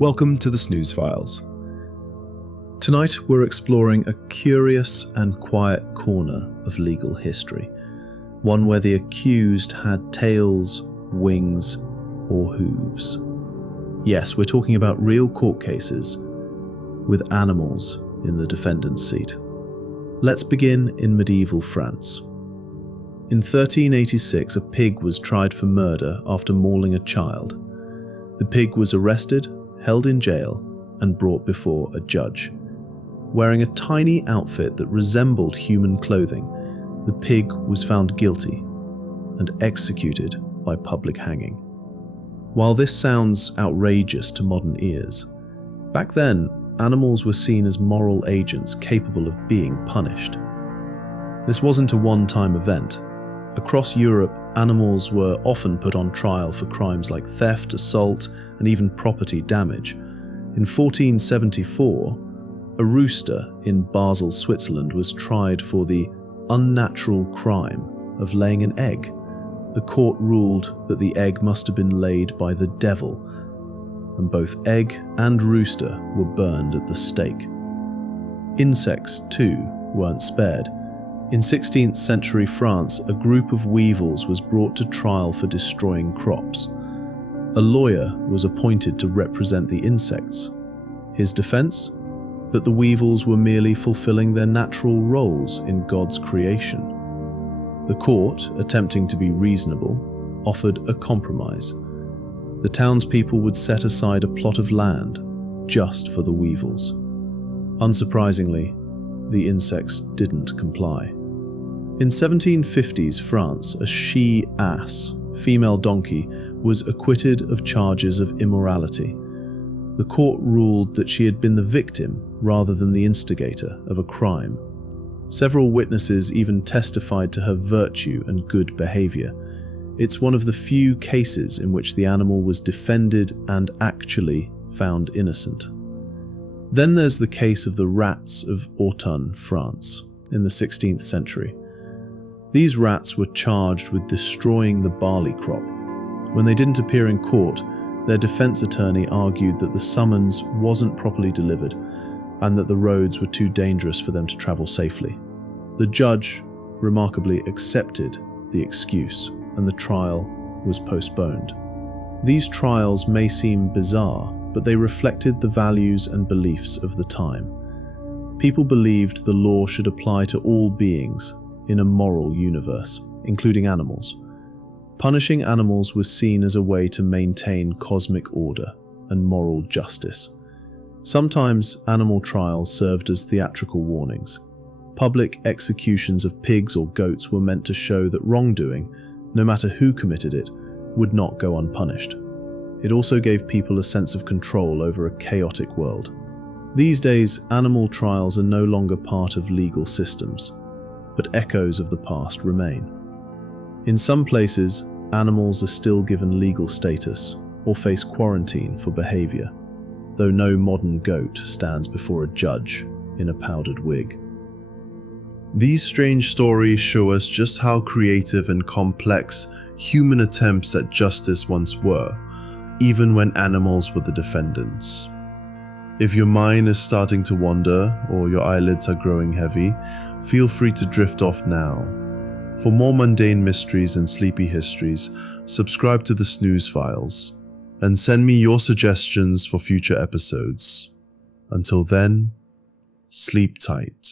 Welcome to the Snooze Files. Tonight we're exploring a curious and quiet corner of legal history, one where the accused had tails, wings, or hooves. Yes, we're talking about real court cases with animals in the defendant's seat. Let's begin in medieval France. In 1386, a pig was tried for murder after mauling a child. The pig was arrested, held in jail, and brought before a judge. Wearing a tiny outfit that resembled human clothing, the pig was found guilty and executed by public hanging. While this sounds outrageous to modern ears, back then, animals were seen as moral agents capable of being punished. This wasn't a one-time event. Across Europe, animals were often put on trial for crimes like theft, assault, and even property damage. In 1474, a rooster in Basel, Switzerland was tried for the unnatural crime of laying an egg. The court ruled that the egg must have been laid by the devil, and both egg and rooster were burned at the stake. Insects, too, weren't spared. In 16th century France, a group of weevils was brought to trial for destroying crops. A lawyer was appointed to represent the insects. His defense? That the weevils were merely fulfilling their natural roles in God's creation. The court, attempting to be reasonable, offered a compromise. The townspeople would set aside a plot of land just for the weevils. Unsurprisingly, the insects didn't comply. In 1750s France, a she-ass, female donkey, was acquitted of charges of immorality. The court ruled that she had been the victim rather than the instigator of a crime. Several witnesses even testified to her virtue and good behavior. It's one of the few cases in which the animal was defended and actually found innocent. Then there's the case of the rats of Autun, France, in the 16th century. These rats were charged with destroying the barley crop. When they didn't appear in court, their defense attorney argued that the summons wasn't properly delivered and that the roads were too dangerous for them to travel safely. The judge remarkably accepted the excuse, and the trial was postponed. These trials may seem bizarre, but they reflected the values and beliefs of the time. People believed the law should apply to all beings in a moral universe, including animals. Punishing animals was seen as a way to maintain cosmic order and moral justice. Sometimes animal trials served as theatrical warnings. Public executions of pigs or goats were meant to show that wrongdoing, no matter who committed it, would not go unpunished. It also gave people a sense of control over a chaotic world. These days, animal trials are no longer part of legal systems, but echoes of the past remain. In some places, animals are still given legal status or face quarantine for behavior, though no modern goat stands before a judge in a powdered wig. These strange stories show us just how creative and complex human attempts at justice once were, even when animals were the defendants. If your mind is starting to wander or your eyelids are growing heavy, feel free to drift off now. For more mundane mysteries and sleepy histories, subscribe to the Snooze Files and send me your suggestions for future episodes. Until then, sleep tight.